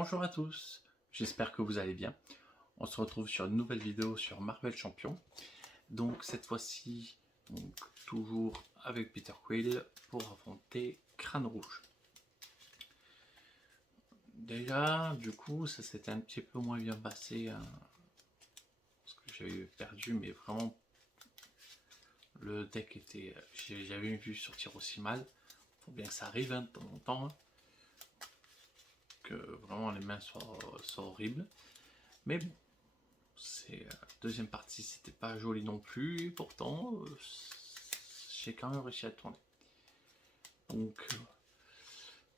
Bonjour à tous, j'espère que vous allez bien. On se retrouve sur une nouvelle vidéo sur Marvel Champion. Donc cette fois-ci, toujours avec Peter Quill pour affronter Crâne Rouge. Déjà, du coup, ça s'était un petit peu moins bien passé, parce que j'avais perdu, mais vraiment, le deck était... J'avais vu sortir aussi mal. Faut bien que ça arrive de temps en temps, que vraiment les mains soient horribles. Mais bon, deuxième partie, c'était pas joli non plus, et pourtant, j'ai quand même réussi à tourner. Donc,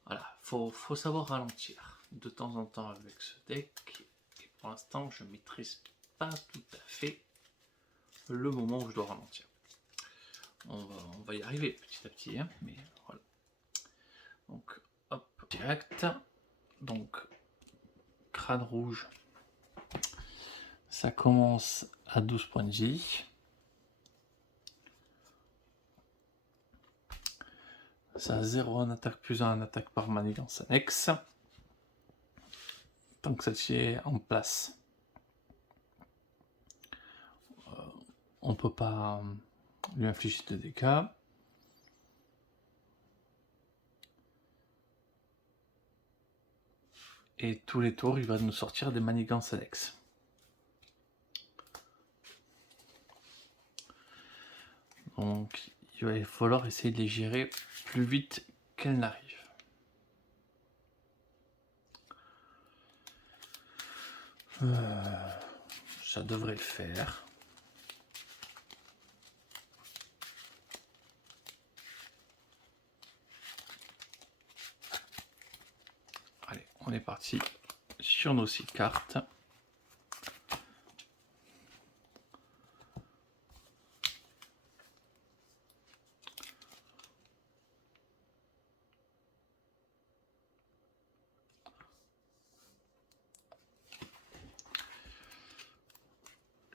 voilà, faut savoir ralentir de temps en temps avec ce deck. Et pour l'instant, je maîtrise pas tout à fait le moment où je dois ralentir. On va y arriver petit à petit, hein, mais voilà. Donc, hop, direct. Donc, Crâne Rouge. Ça commence à 12 points de vie. Ça a 0 en attaque plus 1 en attaque par manigance annexe. Tant que celle-ci est en place, on ne peut pas lui infliger de dégâts. Et tous les tours, il va nous sortir des manigances annexes. Donc, il va falloir essayer de les gérer plus vite qu'elles n'arrivent. Ça devrait le faire. Allez, on est parti sur nos 6 cartes.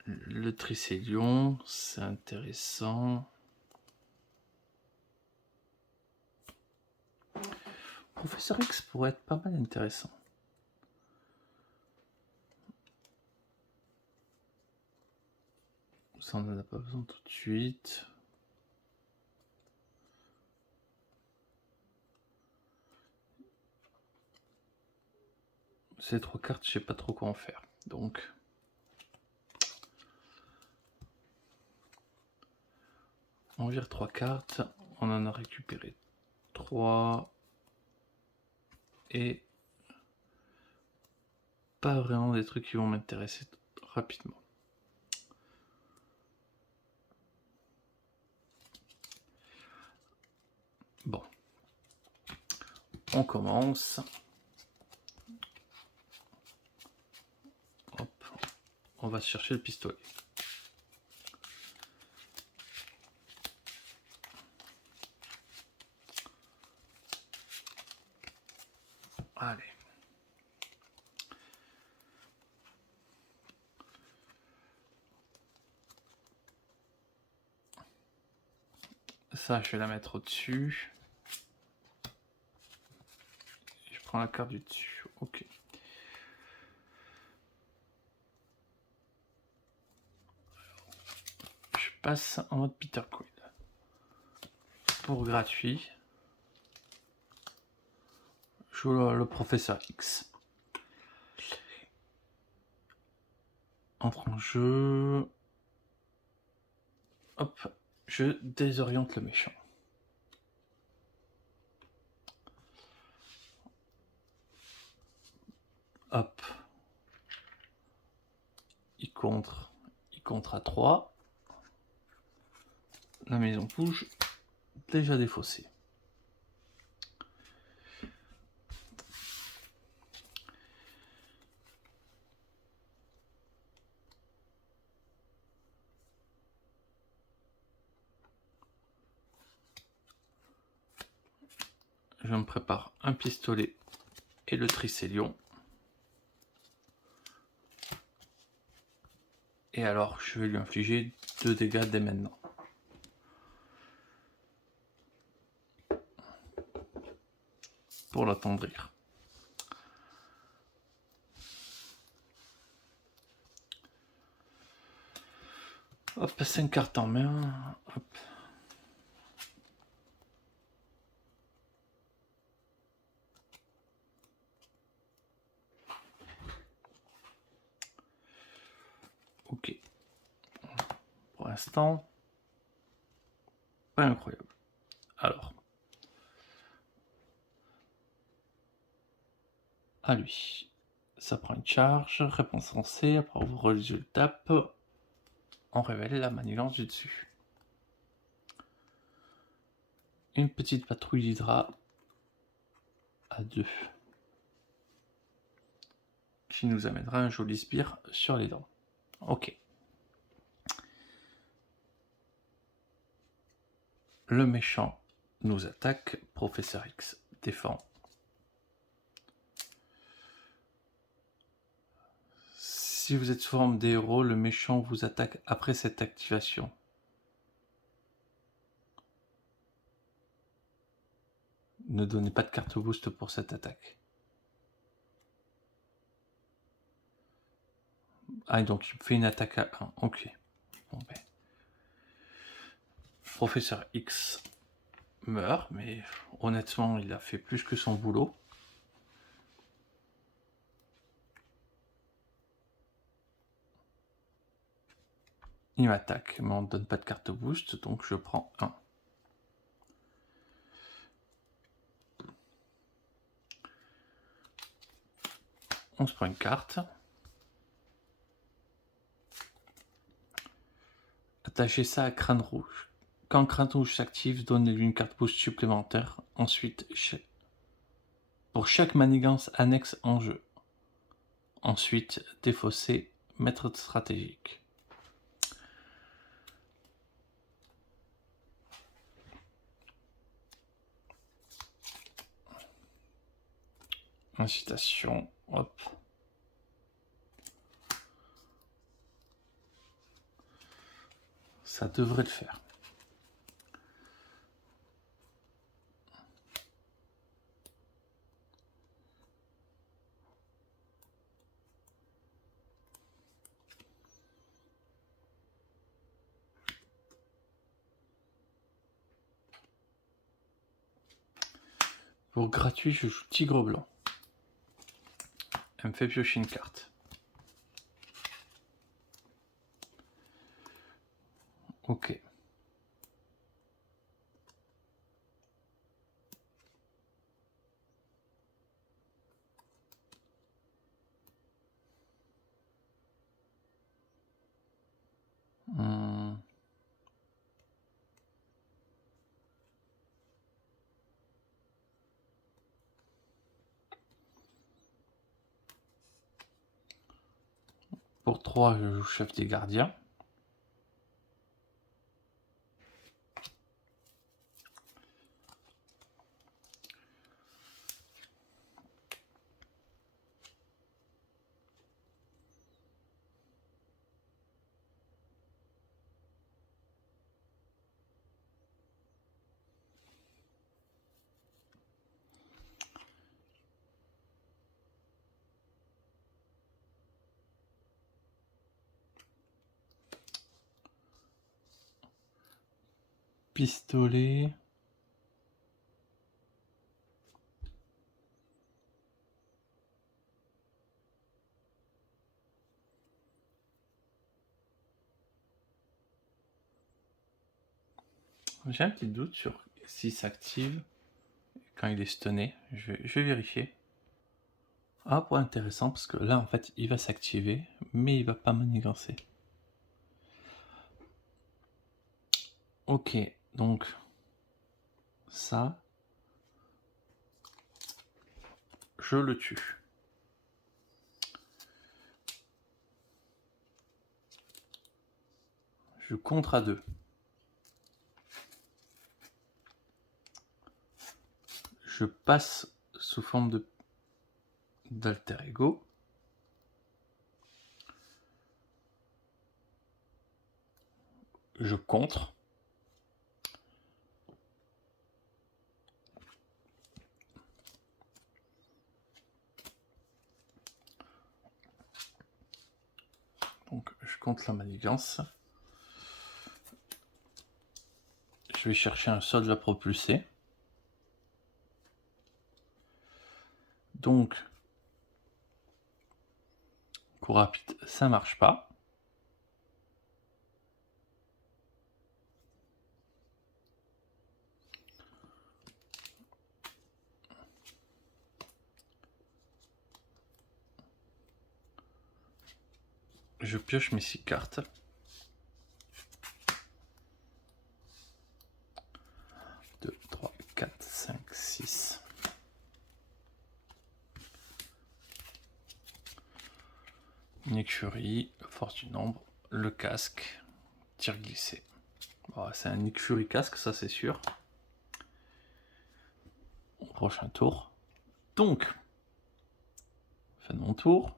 Le Tricélion, c'est intéressant. Professeur X pourrait être pas mal intéressant. Ça, on n'en a pas besoin tout de suite. Ces 3 cartes, je sais pas trop quoi en faire. Donc, on vire 3 cartes. On en a récupéré 3. Et pas vraiment des trucs qui vont m'intéresser rapidement. Bon. On commence. Hop. On va chercher le pistolet. Allez. Ça, je vais la mettre au-dessus. Je prends la carte du dessus. Ok. Je passe en mode Peter Quill. Pour gratuit. Je joue le professeur X. Entre en jeu. Hop. Je désoriente le méchant. Hop. Il contre à 3. La maison bouge. Déjà défaussée. Je me prépare un pistolet et le Tricélion. Et alors, je vais lui infliger 2 dégâts dès maintenant. Pour l'attendrir. Hop, 5 cartes en main. Hop. Ok. Pour l'instant, pas incroyable. Alors. À lui. Ça prend une charge. Réponse lancée. Après ouvre les yeux, tape. On révèle la manigance du dessus. Une petite patrouille d'Hydra à 2. Qui nous amènera un joli sbire sur les dents. Ok. Le méchant nous attaque. Professeur X défend. Si vous êtes sous forme des héros, le méchant vous attaque après cette activation. Ne donnez pas de carte boost pour cette attaque. Ah, donc il fait une attaque à 1. Ok. Bon, ben. Professeur X meurt, mais honnêtement, il a fait plus que son boulot. Il m'attaque, mais on ne donne pas de carte boost, donc je prends 1. On se prend une carte. Attachez ça à Crâne Rouge. Quand Crâne Rouge s'active, donnez-lui une carte boost supplémentaire. Ensuite, pour chaque manigance annexe en jeu. Ensuite, défausser, maître stratégique. Incitation, hop. Ça devrait le faire. Pour gratuit, je joue Tigre Blanc. Elle me fait piocher une carte. Ok. Pour 3, je joue chef des gardiens. Pistolet. J'ai un petit doute sur s'il s'active quand il est stunné. Je vais vérifier. Ah, point intéressant, parce que là, en fait, il va s'activer, mais il va pas manigancer. Ok, donc ça, je le tue. Je contre à 2. Je passe sous forme d'alter ego. Je contre. Donc je compte la manigance. Je vais chercher un solde à propulser. Donc, coup rapide, ça marche pas. Je pioche mes 6 cartes. 2, 3, 4, 5, 6. Une écurie, force du nombre, le casque, tir glissé. Bon, c'est un écurie casque, ça c'est sûr. Au prochain tour. Donc, fin de mon tour.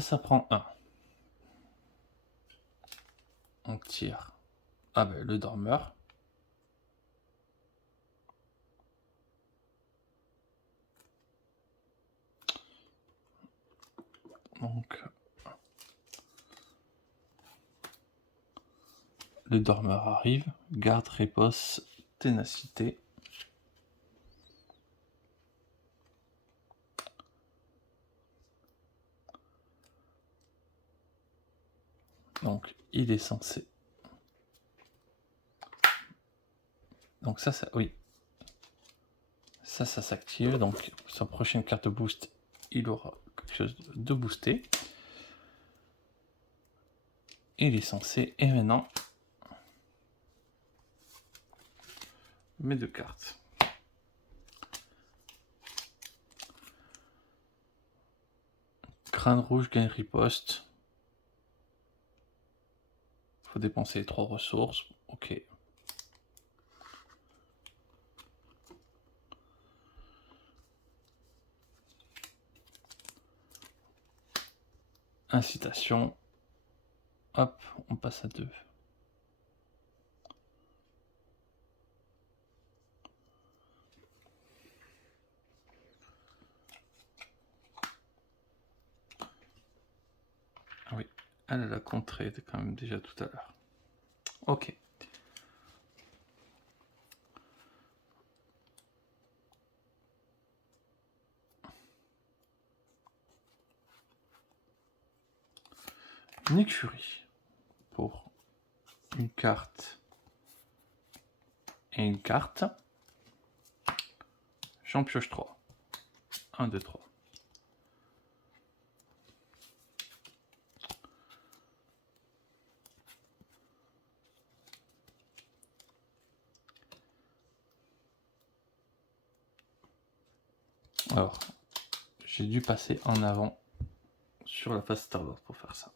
Ça prend 1. On tire. Ah ben, le dormeur. Donc, le dormeur arrive. Garde, riposte, ténacité. Donc, il est censé. Donc ça oui. Ça s'active. Donc, sa prochaine carte boost, il aura quelque chose de boosté. Il est censé. Et maintenant, mes 2 cartes. Crâne rouge gagne riposte. Faut dépenser 3 ressources. Ok. Incitation. Hop, on passe à 2. Ah oui, elle a contré quand même déjà tout à l'heure. Ok. Une écurie pour une carte et une carte. J'en pioche 3. 1, 2, 3. Alors, j'ai dû passer en avant sur la phase Star-Lord pour faire ça.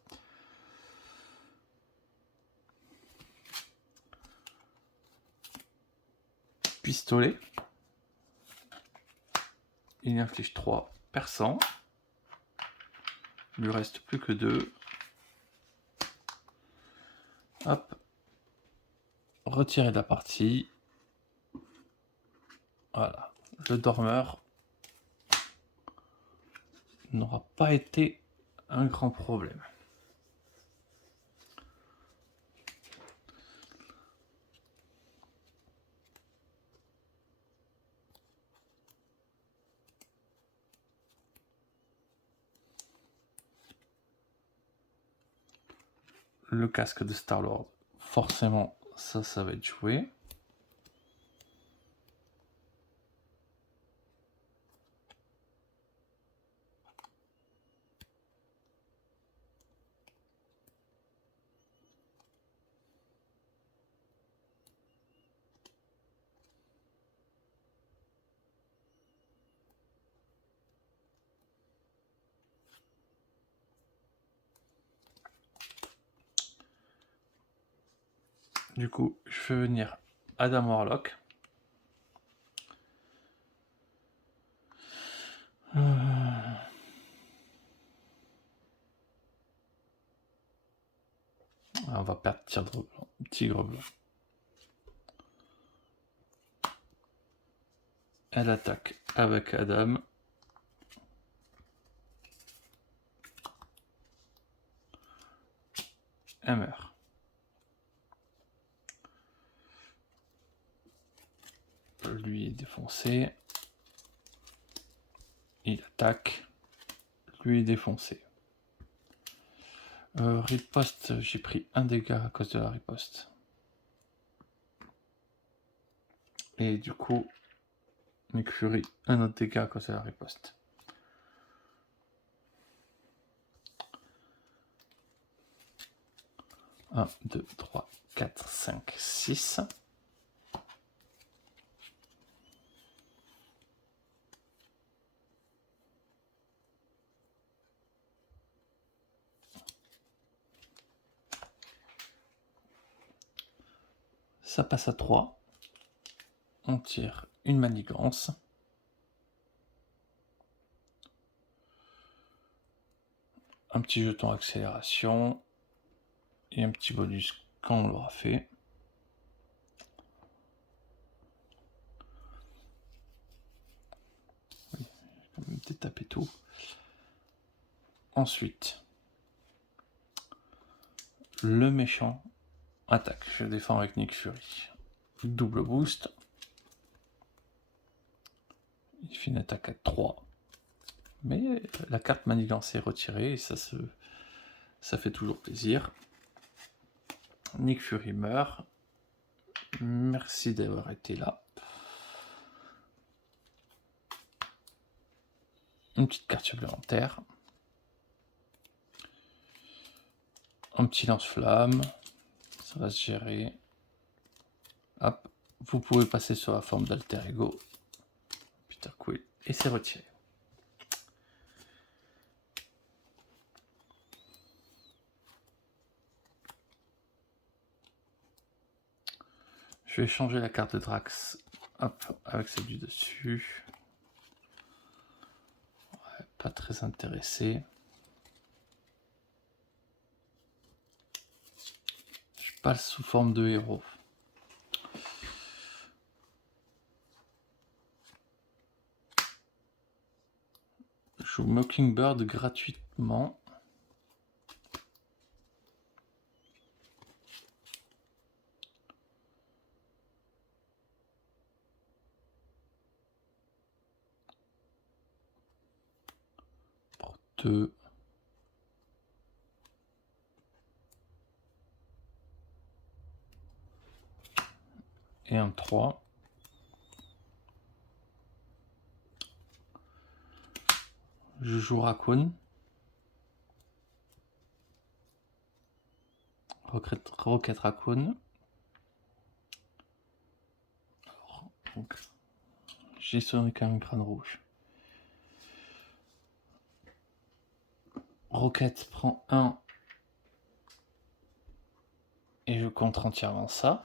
Pistolet. Il inflige 3 perçants. Il lui reste plus que 2. Hop. Retirer de la partie. Voilà. Le dormeur n'aura pas été un grand problème. Le casque de Star-Lord, forcément, ça va être joué. Du coup, je fais venir Adam Warlock. On va perdre Tigre Blanc. Elle attaque avec Adam. elle meurt. Lui est défoncé. Il attaque. Lui est défoncé. Riposte, j'ai pris un dégât à cause de la riposte. Et du coup, Nick Fury, un autre dégât à cause de la riposte. Un, 2, 3, 4, 5, 6. Ça passe à 3. On tire une manigance. Un petit jeton accélération. Et un petit bonus quand on l'aura fait. Oui, je vais me détaper tout. Ensuite, le méchant attaque. Je défends avec Nick Fury. Double boost. Il fait une attaque à 3. Mais la carte manigance est retirée et ça fait toujours plaisir. Nick Fury meurt. Merci d'avoir été là. Une petite carte supplémentaire. Un petit lance-flamme. Ça va se gérer. Hop. Vous pouvez passer sur la forme d'alter ego. Peter Quill. Et c'est retiré. Je vais changer la carte de Drax. Hop. Avec celle du dessus. Ouais, pas très intéressé. Je passe sous forme de héros. Je joue Mockingbird gratuitement. Pour 2. Et un 3. Je joue Raccoon. Rocket Raccoon. J'ai Sonic un crâne rouge. Rocket prend 1. Et je contre entièrement ça.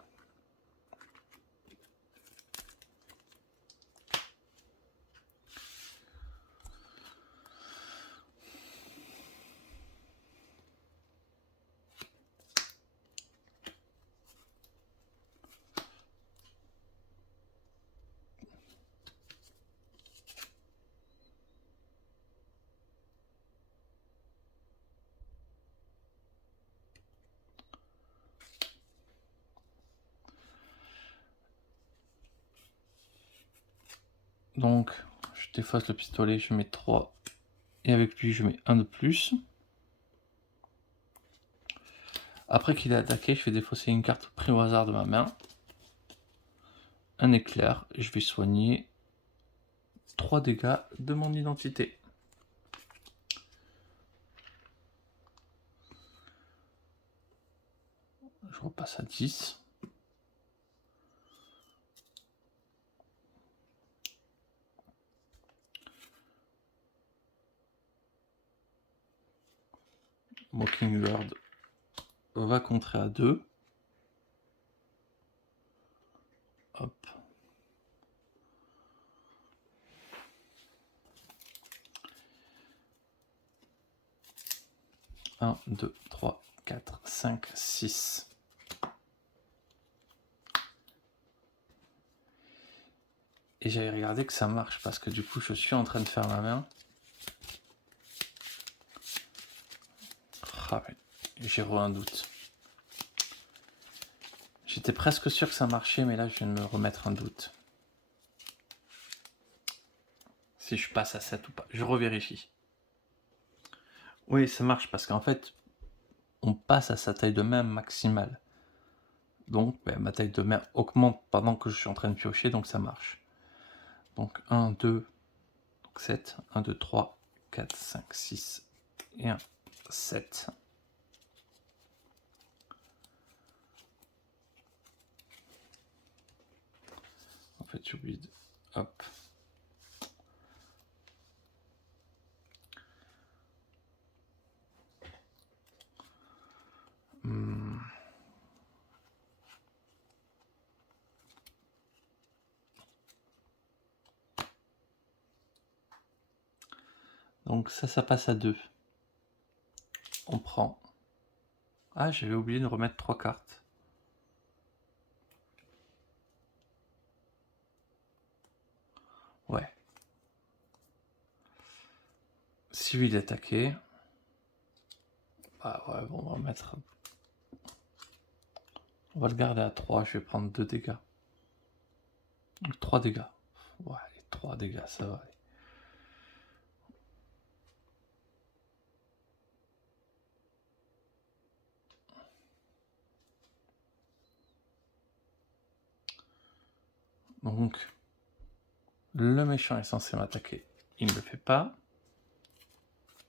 Donc, je défausse le pistolet, je mets 3. Et avec lui, je mets 1 de plus. Après qu'il ait attaqué, je vais défausser une carte prise au hasard de ma main. Un éclair. Et je vais soigner 3 dégâts de mon identité. Je repasse à 10. Mockingbird va contrer à 2. Hop. Un, 2, 3, 4, 5, 6. Et j'avais regardé que ça marche parce que du coup je suis en train de faire ma main. Ah ouais, j'ai un doute. J'étais presque sûr que ça marchait, mais là, je viens de me remettre un doute. Si je passe à 7 ou pas. Je revérifie. Oui, ça marche parce qu'en fait, on passe à sa taille de main maximale. Donc, ma taille de main augmente pendant que je suis en train de piocher, donc ça marche. Donc 1, 2, donc 7. 1, 2, 3, 4, 5, 6 et 1, 7. En fait, j'ai oublié de... Hop. Donc ça passe à 2. On prend... Ah, j'avais oublié de remettre 3 cartes. Ouais. Civil attaqué. Ah ouais, bon, on va mettre... On va le garder à 3, je vais prendre 2 dégâts. 3 dégâts. Ouais, 3 dégâts, ça va aller. Donc, le méchant est censé m'attaquer. Il ne le fait pas.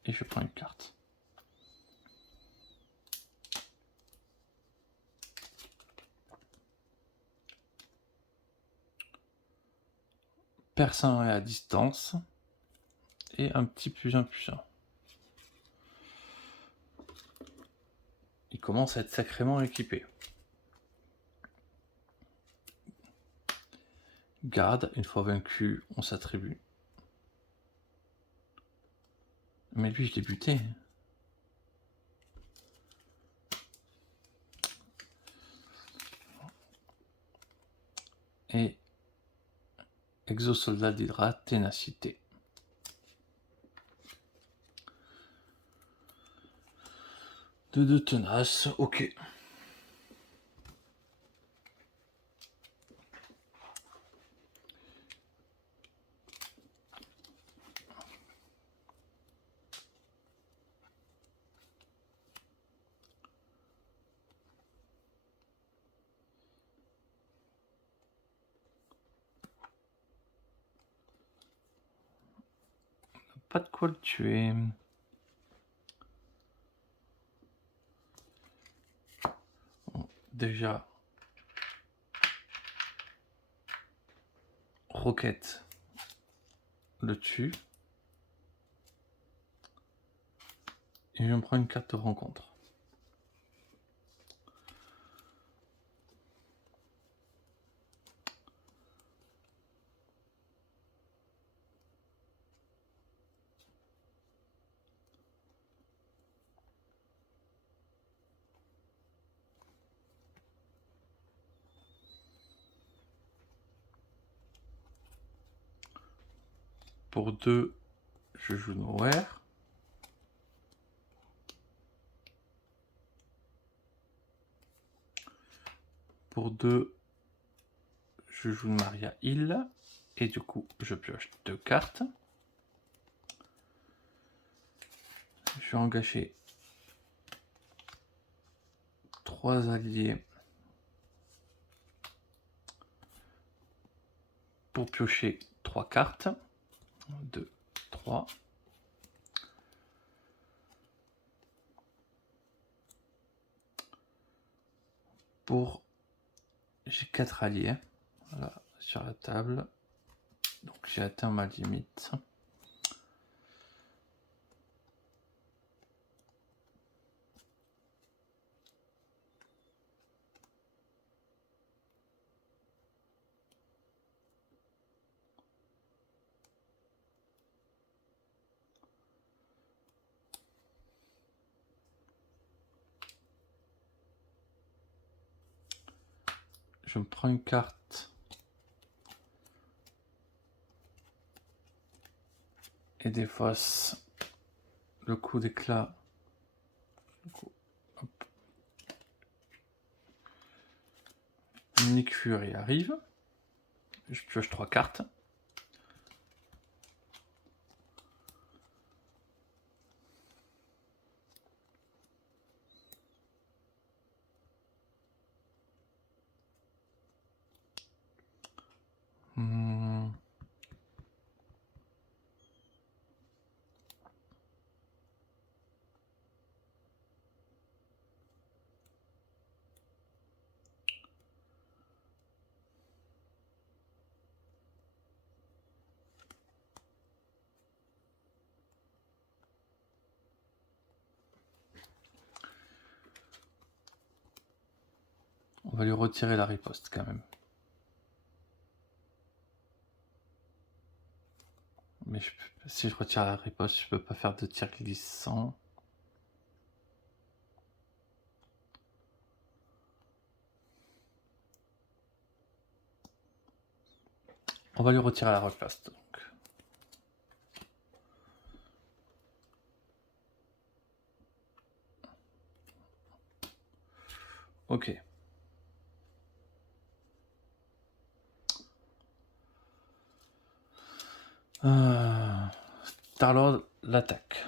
Et je prends une carte. Personne est à distance. Et un petit plus impuissant. Il commence à être sacrément équipé. Garde, une fois vaincu, on s'attribue. Mais lui, je l'ai buté. Et exosoldat d'Hydra, ténacité. De tenace, ok. Pas de quoi le tuer. Bon, déjà, Roquette le tue. Et je me prends une carte de rencontre. Pour 2, je joue Nowhere. Pour 2, je joue Maria Hill. Et du coup, je pioche 2 cartes. Je vais engager 3 alliés pour piocher 3 cartes. 2, 3. Pour... J'ai 4 alliés. Voilà, sur la table. Donc j'ai atteint ma limite. Je me prends une carte et défausse le coup d'éclat. Nick Fury arrive. Je pioche 3 cartes. On va lui retirer la riposte quand même. Mais si je retire la riposte, je peux pas faire de tir glissant. On va lui retirer la riposte. Donc. Ok. Star-Lord l'attaque.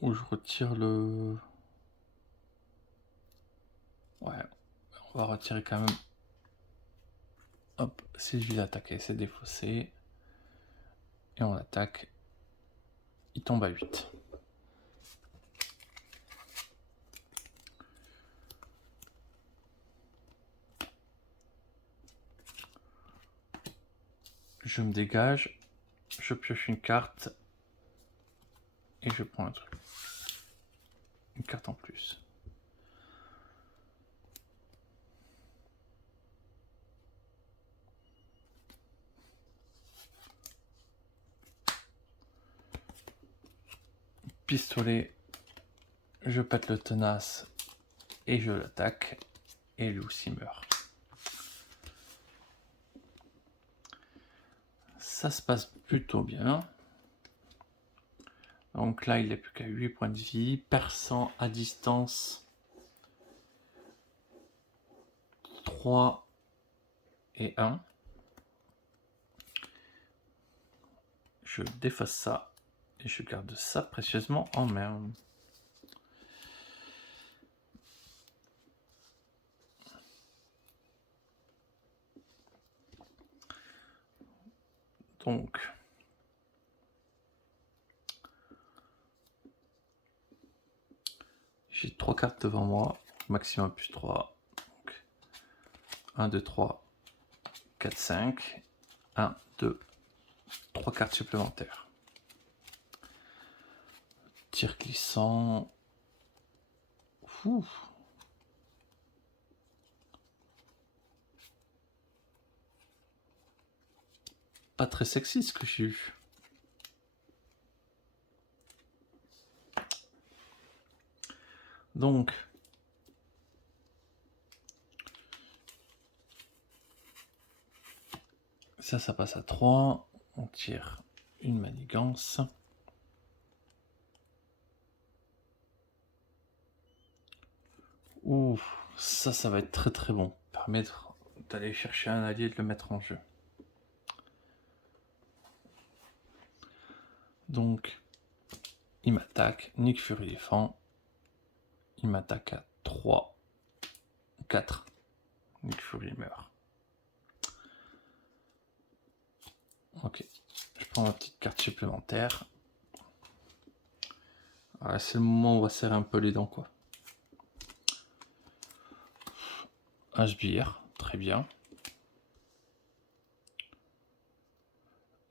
Ou je retire le... Ouais, on va retirer quand même. Hop, si je vais l'attaquer, c'est défaussé. Et on attaque. Il tombe à 8. Je me dégage. Je pioche une carte. Et je prends un truc. Une carte en plus. Pistolet. Je pète le tenace. Et je l'attaque. Et lui aussi meurt. Ça se passe plutôt bien. Donc là, il n'est plus qu'à 8 points de vie. Perçant à distance. 3 et 1. Je déface ça. Et je garde ça précieusement en main. Donc, j'ai 3 cartes devant moi, maximum plus 3. Donc, 1, 2, 3, 4, 5. 1, 2, 3 cartes supplémentaires. Tir glissant. Ouh. Pas très sexy ce que j'ai eu. Donc, ça passe à 3. On tire une manigance. Ouh, ça va être très très bon. Permettre d'aller chercher un allié et de le mettre en jeu. Donc, il m'attaque. Nick Fury défend. Il m'attaque à 3. 4. Nick Fury meurt. Ok. Je prends ma petite carte supplémentaire. Ah, c'est le moment où on va serrer un peu les dents, quoi. Un sbire. Très bien.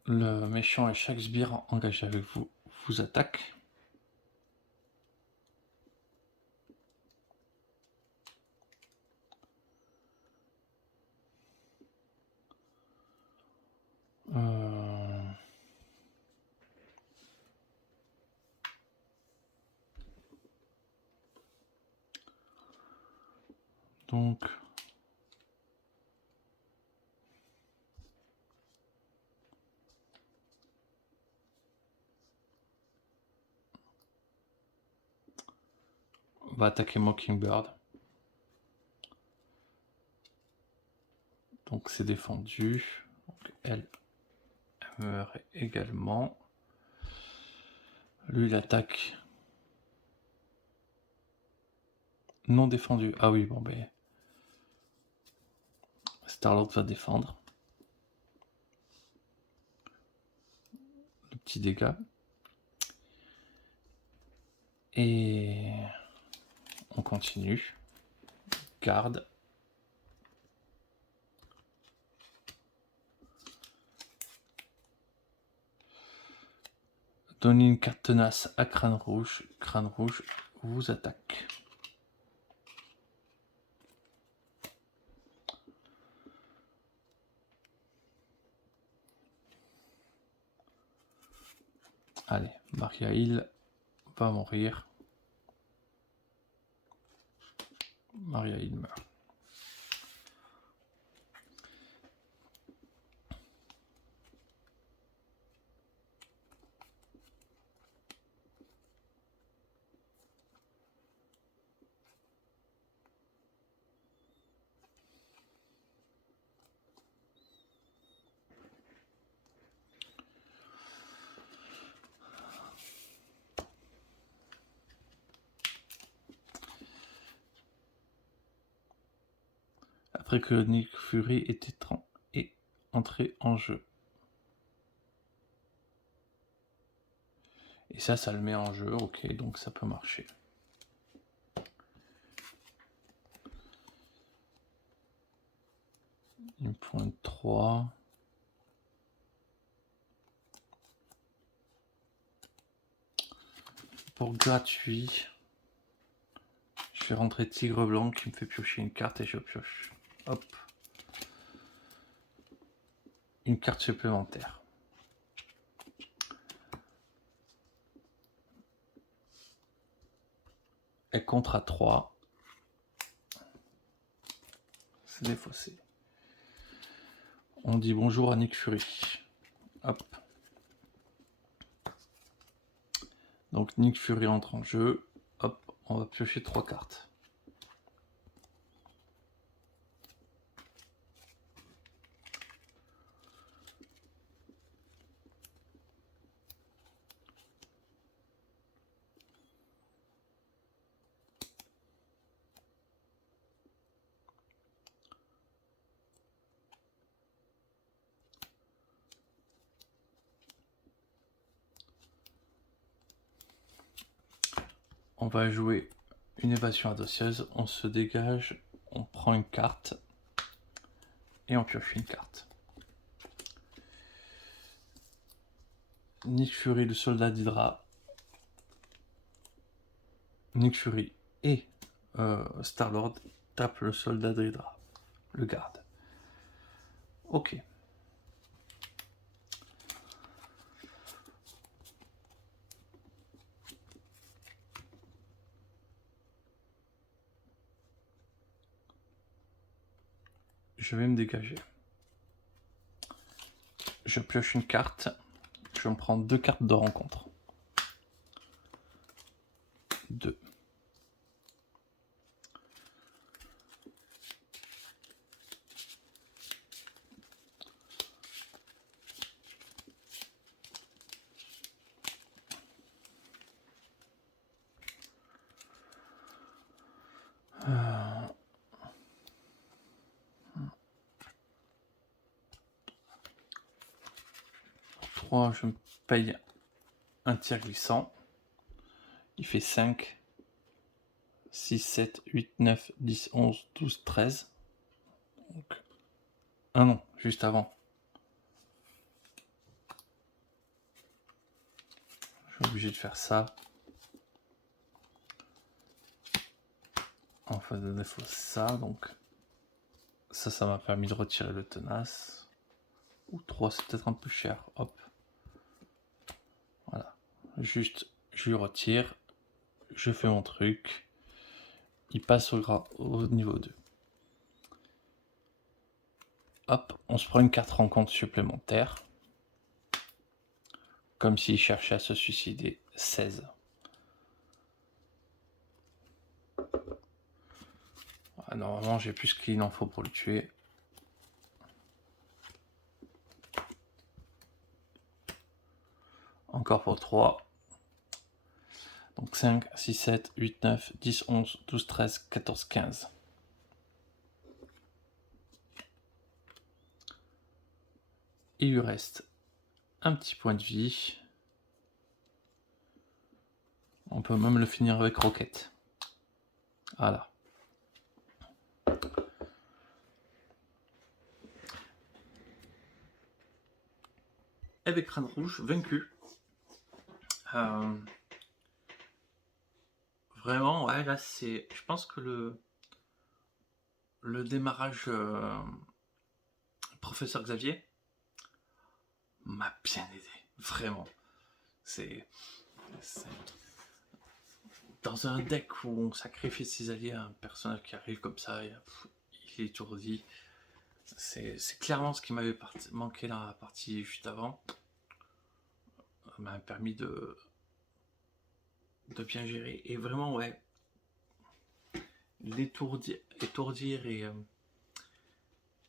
Le méchant et chaque sbire engagé avec vous vous attaque. Donc, va attaquer Mockingbird. Donc c'est défendu. Donc, elle meurt également. Lui, il attaque. Non défendu. Ah oui, bon ben... Star-Lord va défendre. Le petit dégât. Et... on continue. Garde. Donnez une carte tenace à Crâne Rouge. Crâne Rouge vous attaque. Allez, Maria Hill va mourir. Maria Hill meurt. Après que Nick Fury est entré en jeu. Et ça le met en jeu, ok, donc ça peut marcher. Une pointe 3. Pour gratuit, je vais rentrer Tigre Blanc qui me fait piocher une carte et je pioche. Hop. Une carte supplémentaire. Elle compte à 3. C'est défaussé. On dit bonjour à Nick Fury. Hop. Donc Nick Fury entre en jeu. Hop, on va piocher 3 cartes. On va jouer une évasion audacieuse, on se dégage, on prend une carte et on pioche une carte. Nick Fury, le soldat d'Hydra. Nick Fury et Star-Lord tapent le soldat d'Hydra, le garde. Ok. Je vais me dégager. Je pioche une carte. Je vais me prendre 2 cartes de rencontre. 2. Je me paye un tir glissant. Il fait 5, 6, 7, 8, 9, 10, 11, 12, 13. Donc... ah non, juste avant. Je suis obligé de faire ça. En fait de défaut ça, donc ça m'a permis de retirer le tenace. Ou 3, c'est peut-être un peu cher. Hop. Voilà. Juste, je lui retire. Je fais mon truc. Il passe au niveau 2. Hop, on se prend une carte rencontre supplémentaire. Comme s'il cherchait à se suicider. 16. Normalement, j'ai plus qu'il en faut pour le tuer. Encore pour 3. Donc 5, 6, 7, 8, 9, 10, 11, 12, 13, 14, 15. Il lui reste un petit point de vie. On peut même le finir avec roquette. Voilà. Avec crâne rouge, vaincu. Vraiment, ouais, là c'est. Je pense que le démarrage professeur Xavier m'a bien aidé. Vraiment. C'est dans un deck où on sacrifie ses alliés à un personnage qui arrive comme ça, et, il est étourdi. C'est clairement ce qui m'avait manqué dans la partie juste avant. Ça m'a permis de bien gérer. Et vraiment, ouais, l'étourdir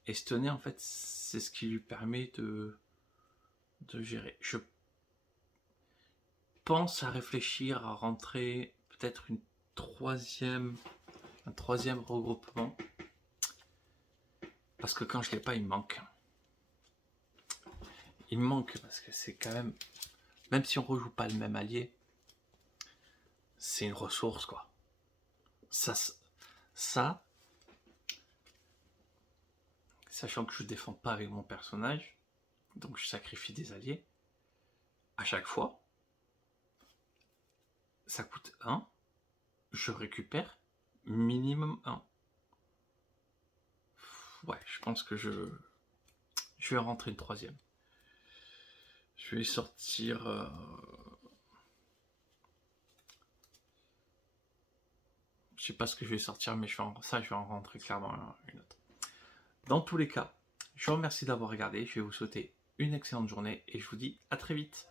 et stunner, en fait, c'est ce qui lui permet de gérer. Je pense à réfléchir à rentrer peut-être un troisième regroupement. Parce que quand je l'ai pas, il me manque. Il me manque parce que c'est quand même si on rejoue pas le même allié, c'est une ressource, quoi. Ça, sachant que je défends pas avec mon personnage, donc je sacrifie des alliés, à chaque fois, ça coûte 1, je récupère minimum 1. Ouais, je pense que je vais rentrer une troisième. Je vais sortir... Je sais pas ce que je vais sortir, mais je vais en rentrer clairement une autre. Dans tous les cas, je vous remercie d'avoir regardé. Je vais vous souhaiter une excellente journée et je vous dis à très vite.